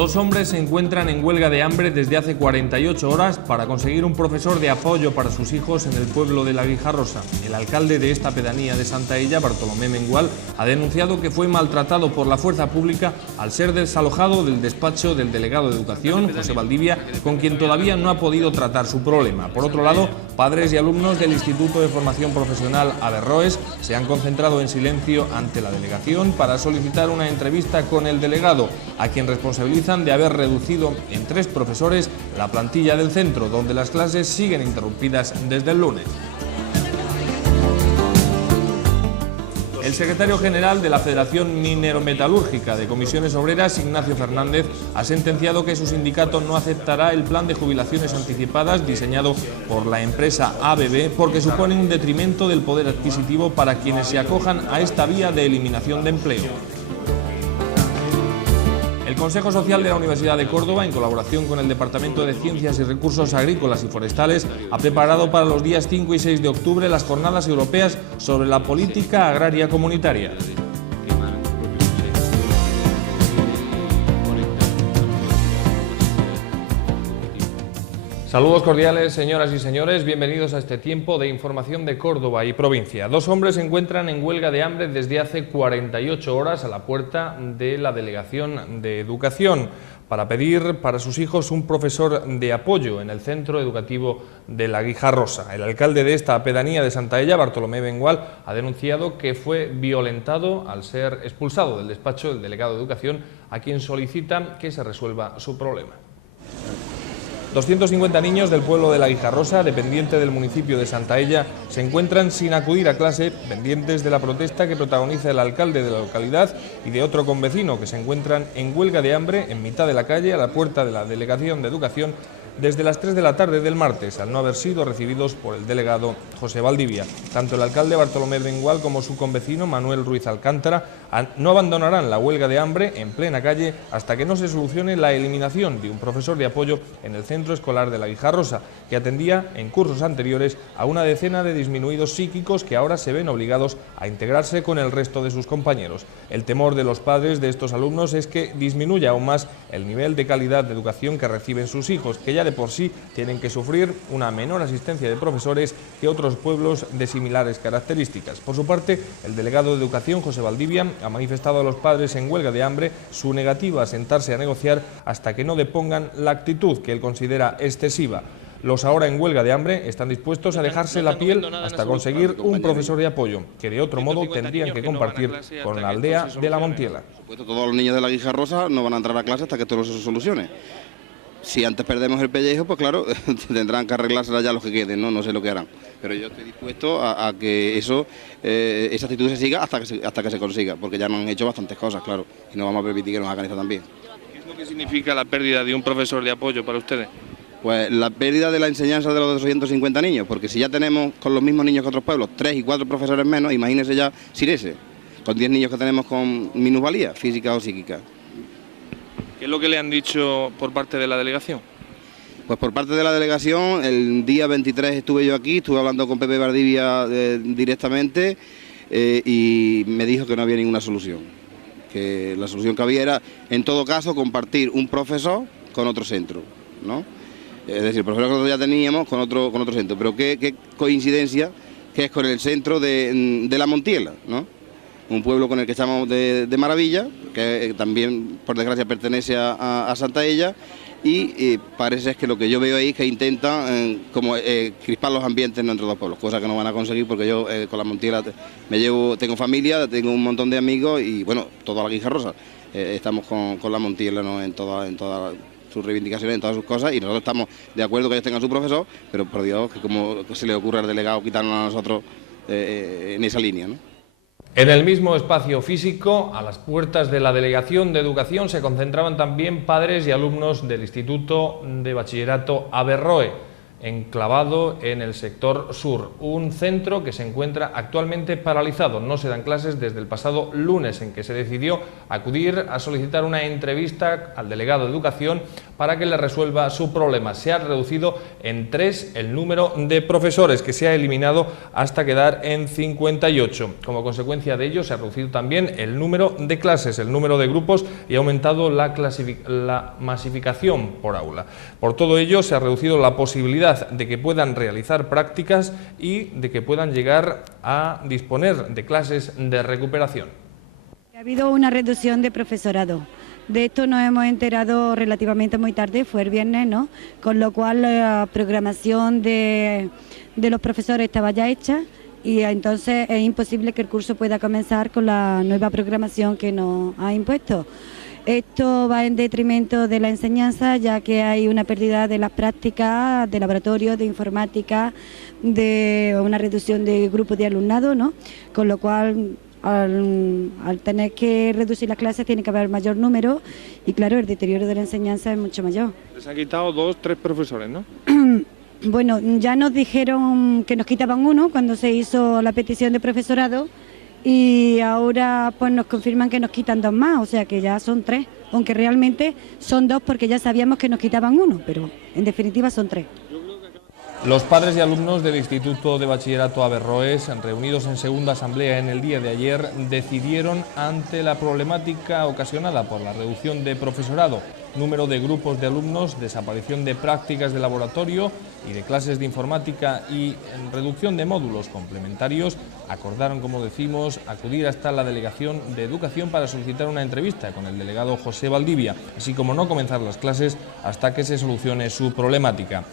Dos hombres se encuentran en huelga de hambre desde hace 48 horas para conseguir un profesor de apoyo para sus hijos en el pueblo de la Guijarrosa. El alcalde de esta pedanía de Santaella, Bartolomé Mengual, ha denunciado que fue maltratado por la fuerza pública al ser desalojado del despacho del delegado de Educación, José Valdivia, con quien todavía no ha podido tratar su problema. Por otro lado, padres y alumnos del Instituto de Formación Profesional Averroes se han concentrado en silencio ante la delegación para solicitar una entrevista con el delegado, a quien responsabiliza de haber reducido en 3 profesores la plantilla del centro, donde las clases siguen interrumpidas desde el lunes. El secretario general de la Federación Minero-Metalúrgica de Comisiones Obreras, Ignacio Fernández, ha sentenciado que su sindicato no aceptará el plan de jubilaciones anticipadas diseñado por la empresa ABB porque supone un detrimento del poder adquisitivo para quienes se acojan a esta vía de eliminación de empleo. El Consejo Social de la Universidad de Córdoba, en colaboración con el Departamento de Ciencias y Recursos Agrícolas y Forestales, ha preparado para los días 5 y 6 de octubre las jornadas europeas sobre la política agraria comunitaria. Saludos cordiales, señoras y señores, bienvenidos a este tiempo de información de Córdoba y provincia. Dos hombres se encuentran en huelga de hambre desde hace 48 horas a la puerta de la Delegación de Educación para pedir para sus hijos un profesor de apoyo en el centro educativo de la Guijarrosa. El alcalde de esta pedanía de Santaella, Bartolomé Mengual, ha denunciado que fue violentado al ser expulsado del despacho del delegado de Educación, a quien solicita que se resuelva su problema. 250 niños del pueblo de la Guijarrosa, dependiente del municipio de Santaella, se encuentran sin acudir a clase, pendientes de la protesta que protagoniza el alcalde de la localidad y de otro convecino, que se encuentran en huelga de hambre en mitad de la calle a la puerta de la Delegación de Educación desde las 3 de la tarde del martes, al no haber sido recibidos por el delegado José Valdivia. Tanto el alcalde Bartolomé Mengual como su convecino Manuel Ruiz Alcántara no abandonarán la huelga de hambre en plena calle hasta que no se solucione la eliminación de un profesor de apoyo en el centro escolar de la Guijarrosa, que atendía en cursos anteriores a una decena de disminuidos psíquicos que ahora se ven obligados a integrarse con el resto de sus compañeros. El temor de los padres de estos alumnos es que disminuya aún más el nivel de calidad de educación que reciben sus hijos, que ya de por sí tienen que sufrir una menor asistencia de profesores que otros pueblos de similares características. Por su parte, el delegado de Educación, José Valdivia, ha manifestado a los padres en huelga de hambre su negativa a sentarse a negociar hasta que no depongan la actitud que él considera excesiva. Los ahora en huelga de hambre están dispuestos a dejarse la piel hasta conseguir un profesor de apoyo, que de otro modo tendrían que compartir con la aldea de La Montiela. Por supuesto, todos los niños de la Guijarrosa no van a entrar a clase hasta que todo eso se solucione. Si antes perdemos el pellejo, pues claro, tendrán que arreglársela ya los que queden, no sé lo que harán. Pero yo estoy dispuesto a que esa actitud se siga hasta que se consiga, porque ya nos han hecho bastantes cosas, claro, y no vamos a permitir que nos hagan esto también. ¿Qué es lo que significa la pérdida de un profesor de apoyo para ustedes? Pues la pérdida de la enseñanza de los 250 niños, porque si ya tenemos con los mismos niños que otros pueblos 3 y 4 profesores menos, imagínense ya Sirese, con 10 niños que tenemos con minusvalía física o psíquica. ¿Qué es lo que le han dicho por parte de la delegación? Pues por parte de la delegación, el día 23 estuve yo aquí, estuve hablando con Pepe Valdivia directamente y me dijo que no había ninguna solución. Que la solución que había era, en todo caso, compartir un profesor con otro centro, ¿no? Es decir, el profesor que nosotros ya teníamos con otro centro, pero qué coincidencia que es con el centro de La Montiela, ¿no? Un pueblo con el que estamos de maravilla, que también, por desgracia, pertenece a Santaella, y parece que lo que yo veo ahí es que intentan crispar los ambientes entre dos pueblos, cosa que no van a conseguir porque yo con La Montiela tengo familia, tengo un montón de amigos y, bueno, toda la Guijarrosa. Estamos con La Montiela, ¿no? en todas sus reivindicaciones, en todas sus cosas, y nosotros estamos de acuerdo que ellos tengan su profesor, pero por Dios, que como se le ocurre al delegado quitarnos a nosotros en esa línea, ¿no? En el mismo espacio físico, a las puertas de la Delegación de Educación, se concentraban también padres y alumnos del Instituto de Bachillerato Averroe. enclavado en el sector sur, un centro que se encuentra actualmente paralizado. No se dan clases desde el pasado lunes, en que se decidió acudir a solicitar una entrevista al delegado de Educación para que le resuelva su problema. Se ha reducido en 3 el número de profesores, que se ha eliminado hasta quedar en 58. Como consecuencia de ello, se ha reducido también el número de clases, el número de grupos, y ha aumentado la masificación por aula. Por todo ello, se ha reducido la posibilidad de que puedan realizar prácticas y de que puedan llegar a disponer de clases de recuperación. Ha habido una reducción de profesorado. De esto nos hemos enterado relativamente muy tarde, fue el viernes, ¿no? Con lo cual la programación de los profesores estaba ya hecha y entonces es imposible que el curso pueda comenzar con la nueva programación que nos ha impuesto. Esto va en detrimento de la enseñanza, ya que hay una pérdida de las prácticas de laboratorio, de informática, de una reducción de grupos de alumnado, ¿no? Con lo cual, al tener que reducir las clases, tiene que haber mayor número y, claro, el deterioro de la enseñanza es mucho mayor. Les han quitado 2 o 3 profesores, ¿no? Bueno, ya nos dijeron que nos quitaban 1 cuando se hizo la petición de profesorado, y ahora pues nos confirman que nos quitan 2 más, o sea que ya son 3, aunque realmente son 2 porque ya sabíamos que nos quitaban 1, pero en definitiva son 3. Los padres y alumnos del Instituto de Bachillerato Averroes, reunidos en segunda asamblea en el día de ayer, decidieron, ante la problemática ocasionada por la reducción de profesorado, número de grupos de alumnos, desaparición de prácticas de laboratorio y de clases de informática y reducción de módulos complementarios, acordaron, como decimos, acudir hasta la Delegación de Educación para solicitar una entrevista con el delegado José Valdivia, así como no comenzar las clases hasta que se solucione su problemática.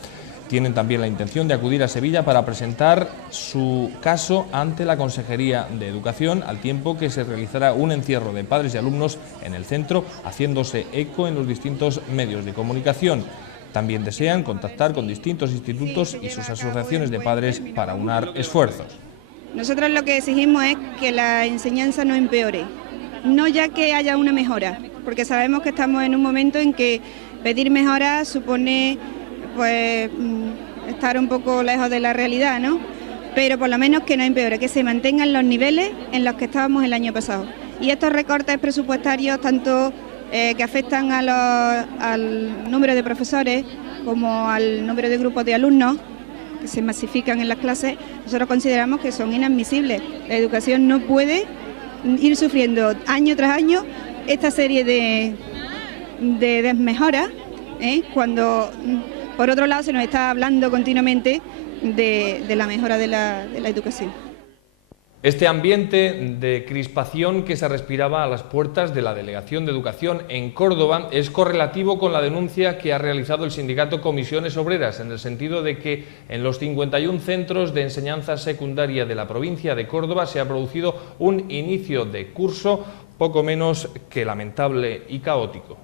Tienen también la intención de acudir a Sevilla para presentar su caso ante la Consejería de Educación, al tiempo que se realizará un encierro de padres y alumnos en el centro, haciéndose eco en los distintos medios de comunicación. También desean contactar con distintos institutos y sus asociaciones de padres para unar esfuerzos. Nosotros lo que exigimos es que la enseñanza no empeore, no ya que haya una mejora, porque sabemos que estamos en un momento en que pedir mejoras supone pues estar un poco lejos de la realidad, ¿no? Pero por lo menos que no empeore, que se mantengan los niveles en los que estábamos el año pasado. Y estos recortes presupuestarios, tanto que afectan al número de profesores como al número de grupos de alumnos que se masifican en las clases, nosotros consideramos que son inadmisibles. La educación no puede ir sufriendo año tras año esta serie de desmejoras, cuando por otro lado se nos está hablando continuamente de la mejora de la educación. Este ambiente de crispación que se respiraba a las puertas de la Delegación de Educación en Córdoba es correlativo con la denuncia que ha realizado el sindicato Comisiones Obreras, en el sentido de que en los 51 centros de enseñanza secundaria de la provincia de Córdoba se ha producido un inicio de curso poco menos que lamentable y caótico.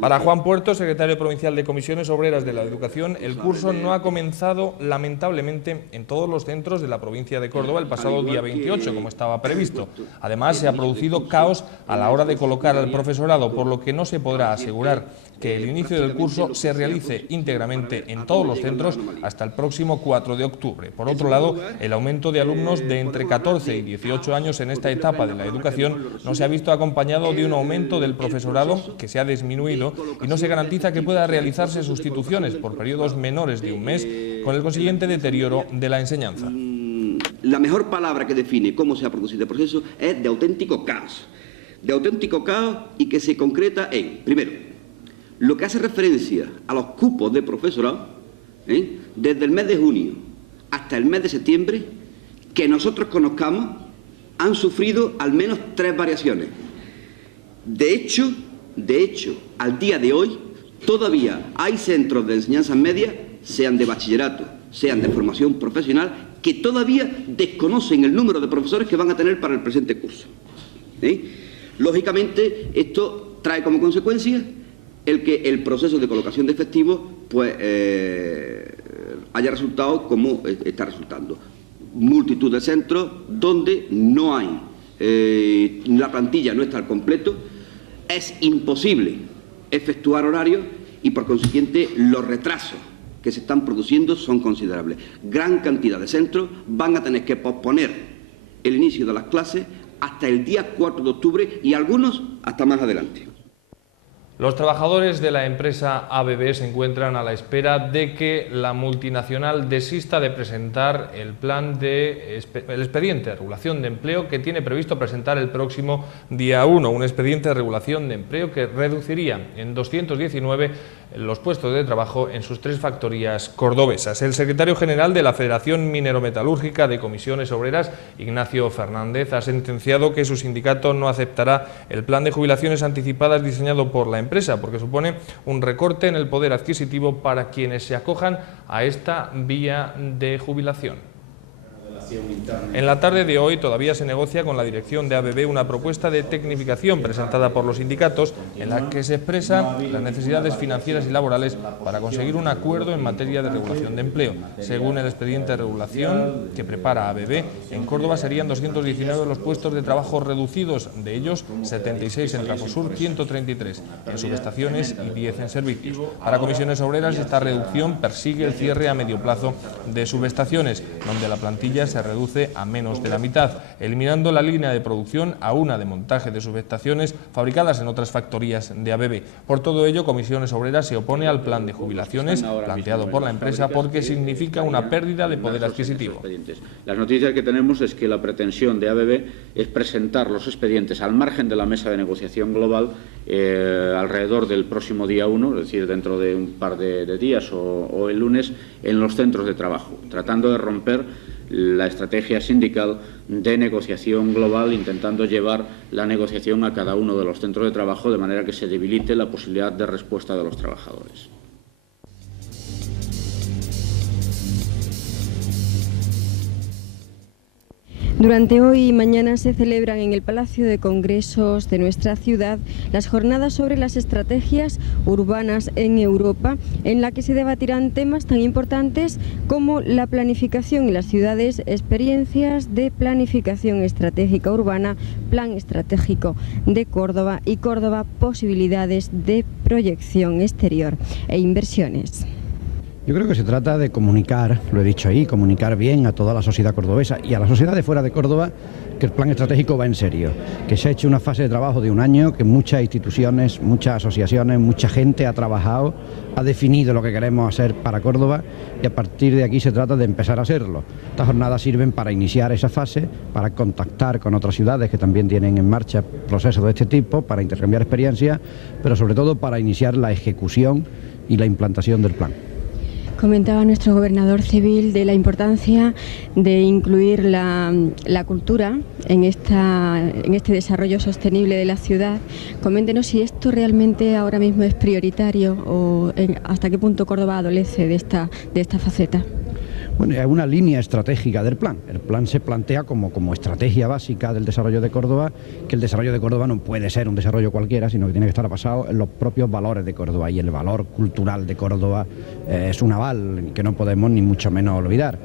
Para Juan Puerto, secretario provincial de Comisiones Obreras de la Educación, el curso no ha comenzado lamentablemente en todos los centros de la provincia de Córdoba el pasado día 28, como estaba previsto. Además, se ha producido caos a la hora de colocar al profesorado, por lo que no se podrá asegurar que el inicio del curso se realice íntegramente en todos los centros hasta el próximo 4 de octubre. Por otro lado, el aumento de alumnos de entre 14 y 18 años en esta etapa de la educación no se ha visto acompañado de un aumento del profesorado, que se ha disminuido, y no se garantiza que pueda realizarse sustituciones por periodos menores de un mes, con el consiguiente deterioro de la enseñanza. La mejor palabra que define cómo se ha producido el proceso es de auténtico caos. De auténtico caos, y que se concreta en, primero, lo que hace referencia a los cupos de profesorado, desde el mes de junio hasta el mes de septiembre, que nosotros conozcamos, han sufrido al menos 3 variaciones. De hecho, al día de hoy, todavía hay centros de enseñanza media, sean de bachillerato, sean de formación profesional, que todavía desconocen el número de profesores que van a tener para el presente curso. Lógicamente, esto trae como consecuencia el que el proceso de colocación de efectivos pues, haya resultado como está resultando. Multitud de centros donde no hay, la plantilla no está al completo, es imposible efectuar horarios y por consiguiente los retrasos que se están produciendo son considerables. Gran cantidad de centros van a tener que posponer el inicio de las clases hasta el día 4 de octubre y algunos hasta más adelante. Los trabajadores de la empresa ABB se encuentran a la espera de que la multinacional desista de presentar el expediente de regulación de empleo que tiene previsto presentar el próximo día 1, un expediente de regulación de empleo que reduciría en 219 los puestos de trabajo en sus 3 factorías cordobesas. El secretario general de la Federación Minero-Metalúrgica de Comisiones Obreras, Ignacio Fernández, ha sentenciado que su sindicato no aceptará el plan de jubilaciones anticipadas diseñado por la empresa, porque supone un recorte en el poder adquisitivo para quienes se acojan a esta vía de jubilación. En la tarde de hoy todavía se negocia con la dirección de ABB una propuesta de tecnificación presentada por los sindicatos en la que se expresan las necesidades financieras y laborales para conseguir un acuerdo en materia de regulación de empleo. Según el expediente de regulación que prepara ABB, en Córdoba serían 219 los puestos de trabajo reducidos, de ellos 76 en Trafosur, 133 en subestaciones y 10 en servicios. Para Comisiones Obreras, esta reducción persigue el cierre a medio plazo de subestaciones, donde la plantilla se reduce a menos de la mitad, eliminando la línea de producción a una de montaje de subestaciones fabricadas en otras factorías de ABB. Por todo ello, Comisiones Obreras se opone al plan de jubilaciones planteado por la empresa porque significa una pérdida de poder adquisitivo. Las noticias que tenemos es que la pretensión de ABB es presentar los expedientes al margen de la mesa de negociación global alrededor del próximo día 1, es decir, dentro de un par de días o el lunes, en los centros de trabajo, tratando de romper la estrategia sindical de negociación global, intentando llevar la negociación a cada uno de los centros de trabajo de manera que se debilite la posibilidad de respuesta de los trabajadores. Durante hoy y mañana se celebran en el Palacio de Congresos de nuestra ciudad las jornadas sobre las estrategias urbanas en Europa, en la que se debatirán temas tan importantes como la planificación en las ciudades, experiencias de planificación estratégica urbana, plan estratégico de Córdoba y Córdoba, posibilidades de proyección exterior e inversiones. Yo creo que se trata de comunicar, lo he dicho ahí, comunicar bien a toda la sociedad cordobesa y a la sociedad de fuera de Córdoba que el plan estratégico va en serio, que se ha hecho una fase de trabajo de un año, que muchas instituciones, muchas asociaciones, mucha gente ha trabajado, ha definido lo que queremos hacer para Córdoba y a partir de aquí se trata de empezar a hacerlo. Estas jornadas sirven para iniciar esa fase, para contactar con otras ciudades que también tienen en marcha procesos de este tipo, para intercambiar experiencias, pero sobre todo para iniciar la ejecución y la implantación del plan. Comentaba nuestro gobernador civil de la importancia de incluir la cultura en este desarrollo sostenible de la ciudad. Coméntenos si esto realmente ahora mismo es prioritario o hasta qué punto Córdoba adolece de esta faceta. Bueno, es una línea estratégica del plan. El plan se plantea como estrategia básica del desarrollo de Córdoba, que el desarrollo de Córdoba no puede ser un desarrollo cualquiera, sino que tiene que estar basado en los propios valores de Córdoba, y el valor cultural de Córdoba es un aval que no podemos ni mucho menos olvidar.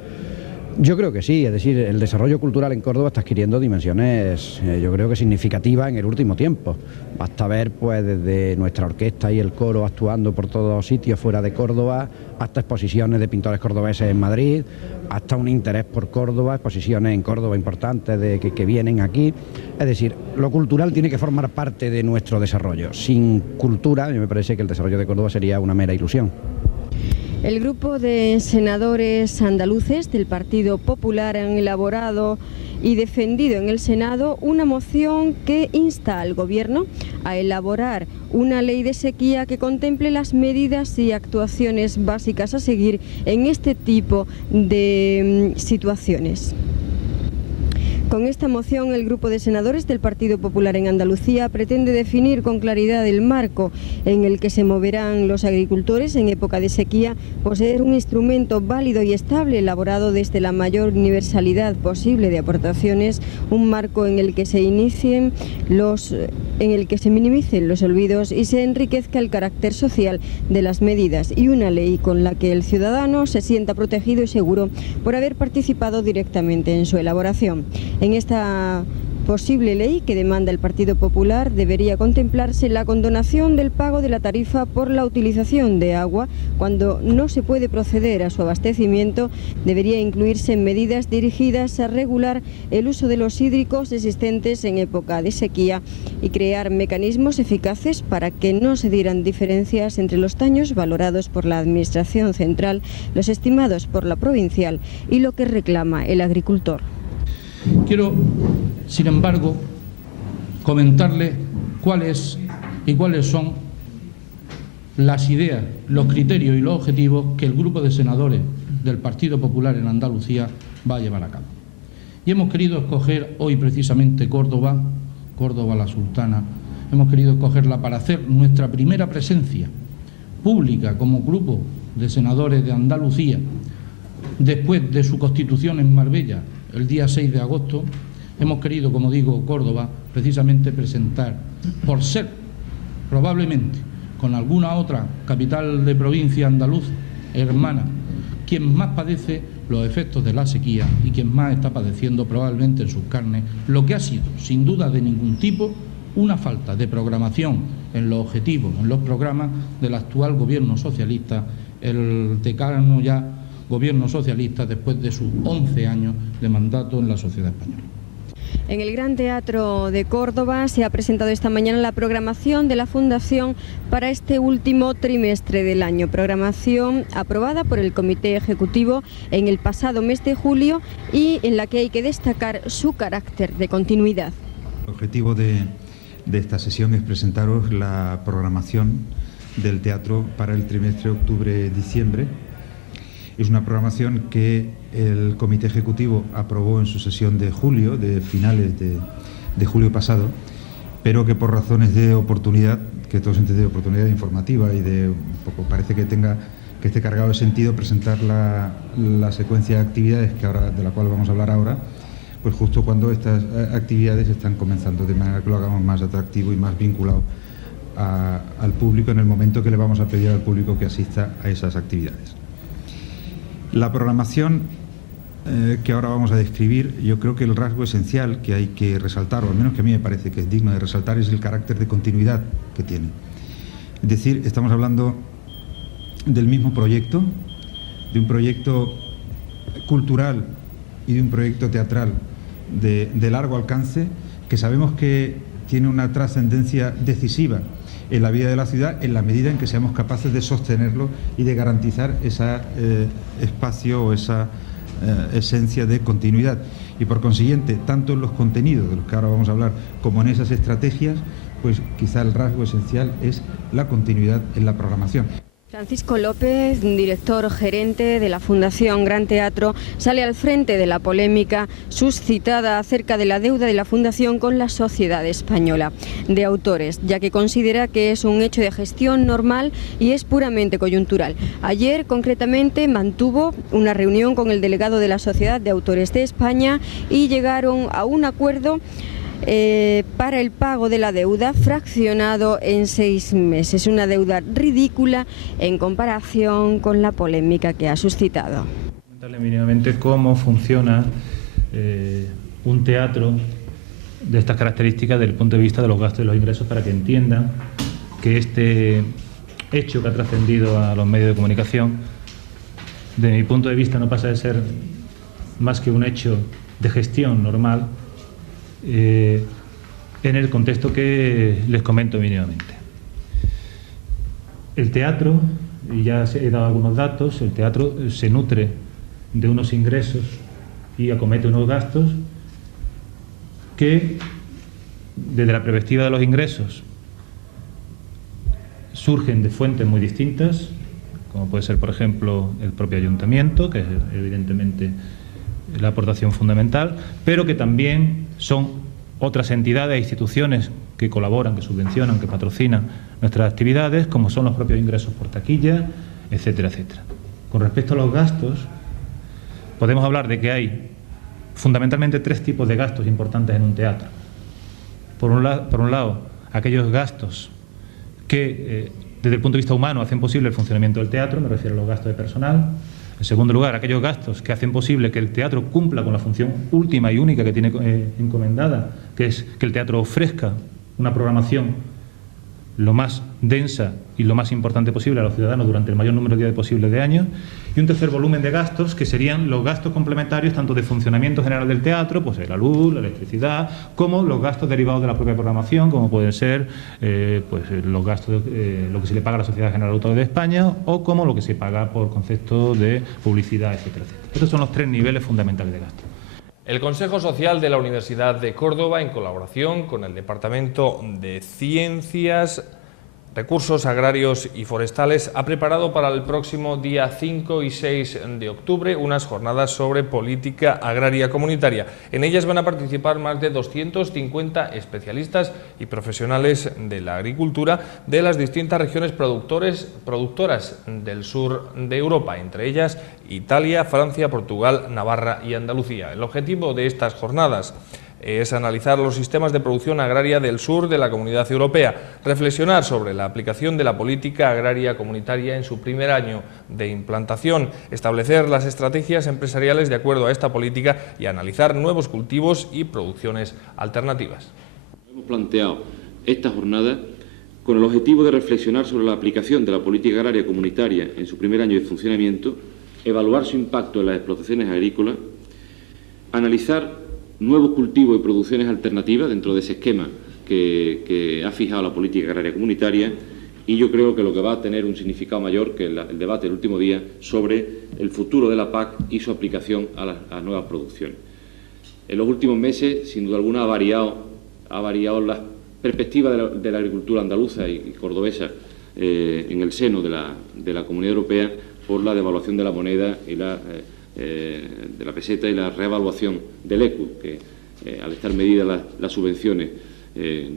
Yo creo que sí, es decir, el desarrollo cultural en Córdoba está adquiriendo dimensiones, yo creo que significativas en el último tiempo. Basta ver, pues, desde nuestra orquesta y el coro actuando por todos sitios fuera de Córdoba, hasta exposiciones de pintores cordobeses en Madrid, hasta un interés por Córdoba, exposiciones en Córdoba importantes que vienen aquí. Es decir, lo cultural tiene que formar parte de nuestro desarrollo. Sin cultura, a mí me parece que el desarrollo de Córdoba sería una mera ilusión. El grupo de senadores andaluces del Partido Popular han elaborado y defendido en el Senado una moción que insta al Gobierno a elaborar una ley de sequía que contemple las medidas y actuaciones básicas a seguir en este tipo de situaciones. Con esta moción, el grupo de senadores del Partido Popular en Andalucía pretende definir con claridad el marco en el que se moverán los agricultores en época de sequía, poseer un instrumento válido y estable elaborado desde la mayor universalidad posible de aportaciones, un marco en el que se minimicen los olvidos y se enriquezca el carácter social de las medidas, y una ley con la que el ciudadano se sienta protegido y seguro por haber participado directamente en su elaboración. En esta posible ley que demanda el Partido Popular debería contemplarse la condonación del pago de la tarifa por la utilización de agua cuando no se puede proceder a su abastecimiento. Debería incluirse en medidas dirigidas a regular el uso de los hídricos existentes en época de sequía y crear mecanismos eficaces para que no se dieran diferencias entre los daños valorados por la Administración central, los estimados por la provincial y lo que reclama el agricultor. Quiero, sin embargo, comentarles cuáles son las ideas, los criterios y los objetivos que el grupo de senadores del Partido Popular en Andalucía va a llevar a cabo. Y hemos querido escoger hoy precisamente Córdoba la Sultana, hemos querido escogerla para hacer nuestra primera presencia pública como grupo de senadores de Andalucía después de su constitución en Marbella el día 6 de agosto. Hemos querido, como digo, Córdoba, precisamente presentar, por ser probablemente con alguna otra capital de provincia andaluza hermana, quien más padece los efectos de la sequía y quien más está padeciendo probablemente en sus carnes lo que ha sido, sin duda de ningún tipo, una falta de programación en los objetivos, en los programas del actual gobierno socialista, el decano ya gobierno socialista después de sus 11 años de mandato en la sociedad española. En el Gran Teatro de Córdoba se ha presentado esta mañana la programación de la Fundación para este último trimestre del año. Programación aprobada por el Comité Ejecutivo en el pasado mes de julio y en la que hay que destacar su carácter de continuidad. El objetivo de esta sesión es presentaros la programación del teatro para el trimestre octubre-diciembre. Es una programación que el Comité Ejecutivo aprobó en su sesión de julio, de finales de julio pasado, pero que por razones de oportunidad, que todos entendemos de oportunidad informativa y de un poco parece que esté cargado de sentido presentar la secuencia de actividades de la cual vamos a hablar ahora, pues justo cuando estas actividades están comenzando, de manera que lo hagamos más atractivo y más vinculado al público en el momento que le vamos a pedir al público que asista a esas actividades. La programación que ahora vamos a describir, yo creo que el rasgo esencial que hay que resaltar, o al menos que a mí me parece que es digno de resaltar, es el carácter de continuidad que tiene. Es decir, estamos hablando del mismo proyecto, de un proyecto cultural y de un proyecto teatral de largo alcance, que sabemos que tiene una trascendencia decisiva en la vida de la ciudad en la medida en que seamos capaces de sostenerlo y de garantizar ese espacio o esa esencia de continuidad. Y por consiguiente, tanto en los contenidos de los que ahora vamos a hablar como en esas estrategias, pues quizá el rasgo esencial es la continuidad en la programación. Francisco López, director gerente de la Fundación Gran Teatro, sale al frente de la polémica suscitada acerca de la deuda de la Fundación con la Sociedad Española de Autores, ya que considera que es un hecho de gestión normal y es puramente coyuntural. Ayer, concretamente, mantuvo una reunión con el delegado de la Sociedad de Autores de España y llegaron a un acuerdo para el pago de la deuda fraccionado en 6 meses, una deuda ridícula en comparación con la polémica que ha suscitado. Comentarle mínimamente cómo funciona un teatro de estas características desde el punto de vista de los gastos y los ingresos, para que entiendan que este hecho que ha trascendido a los medios de comunicación, de mi punto de vista, no pasa de ser más que un hecho de gestión normal en el contexto que les comento mínimamente. El teatro, y ya he dado algunos datos, el teatro se nutre de unos ingresos y acomete unos gastos que, desde la perspectiva de los ingresos, surgen de fuentes muy distintas, como puede ser, por ejemplo, el propio ayuntamiento, que es evidentemente la aportación fundamental, pero que también son otras entidades e instituciones que colaboran, que subvencionan, que patrocinan nuestras actividades, como son los propios ingresos por taquilla, etcétera, etcétera. Con respecto a los gastos, podemos hablar de que hay fundamentalmente 3 tipos de gastos importantes en un teatro. Por un lado, aquellos gastos que desde el punto de vista humano hacen posible el funcionamiento del teatro, me refiero a los gastos de personal, En segundo lugar, aquellos gastos que hacen posible que el teatro cumpla con la función última y única que tiene encomendada, que es que el teatro ofrezca una programación lo más densa y lo más importante posible a los ciudadanos durante el mayor número de días posible de años, y un tercer volumen de gastos que serían los gastos complementarios tanto de funcionamiento general del teatro, pues la luz, la electricidad, como los gastos derivados de la propia programación, como pueden ser pues los gastos lo que se le paga a la Sociedad General Automóvil de España, o como lo que se paga por concepto de publicidad, etcétera, etcétera. Estos son los tres niveles fundamentales de gasto. El Consejo Social de la Universidad de Córdoba, en colaboración con el Departamento de Ciencias, Recursos Agrarios y Forestales, ha preparado para el próximo día 5 y 6 de octubre unas jornadas sobre política agraria comunitaria. En ellas van a participar más de 250 especialistas y profesionales de la agricultura de las distintas regiones productoras del sur de Europa, entre ellas Italia, Francia, Portugal, Navarra y Andalucía. El objetivo de estas jornadas es analizar los sistemas de producción agraria del sur de la Comunidad Europea, reflexionar sobre la aplicación de la política agraria comunitaria en su primer año de implantación, establecer las estrategias empresariales de acuerdo a esta política y analizar nuevos cultivos y producciones alternativas. Hemos planteado esta jornada con el objetivo de reflexionar sobre la aplicación de la política agraria comunitaria en su primer año de funcionamiento, evaluar su impacto en las explotaciones agrícolas, analizar nuevos cultivos y producciones alternativas dentro de ese esquema que ha fijado la política agraria comunitaria, y yo creo que lo que va a tener un significado mayor que el debate del último día sobre el futuro de la PAC y su aplicación a las nuevas producciones. En los últimos meses, sin duda alguna, ha variado la perspectiva de la agricultura andaluza y cordobesa en el seno de la Comunidad Europea por la devaluación de la moneda y de la peseta y la reevaluación del ECU, que al estar medidas las subvenciones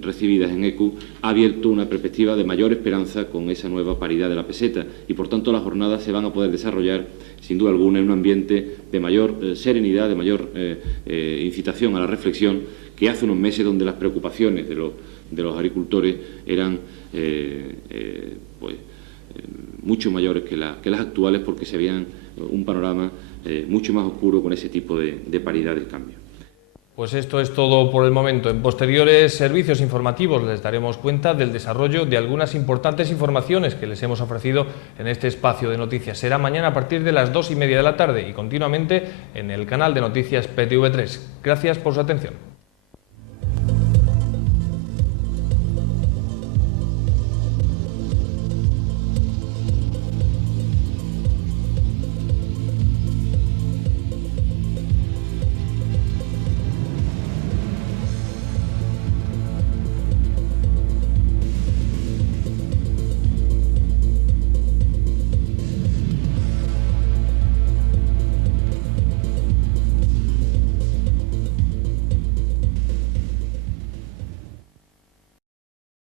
recibidas en ECU, ha abierto una perspectiva de mayor esperanza con esa nueva paridad de la peseta, y por tanto las jornadas se van a poder desarrollar sin duda alguna en un ambiente de mayor serenidad, de mayor incitación a la reflexión, que hace unos meses donde las preocupaciones de los agricultores eran mucho mayores que las actuales, porque se veían un panorama mucho más oscuro con ese tipo de paridad del cambio. Pues esto es todo por el momento. En posteriores servicios informativos les daremos cuenta del desarrollo de algunas importantes informaciones que les hemos ofrecido en este espacio de noticias. Será mañana a partir de las 2:30 de la tarde y continuamente en el canal de noticias PTV3. Gracias por su atención.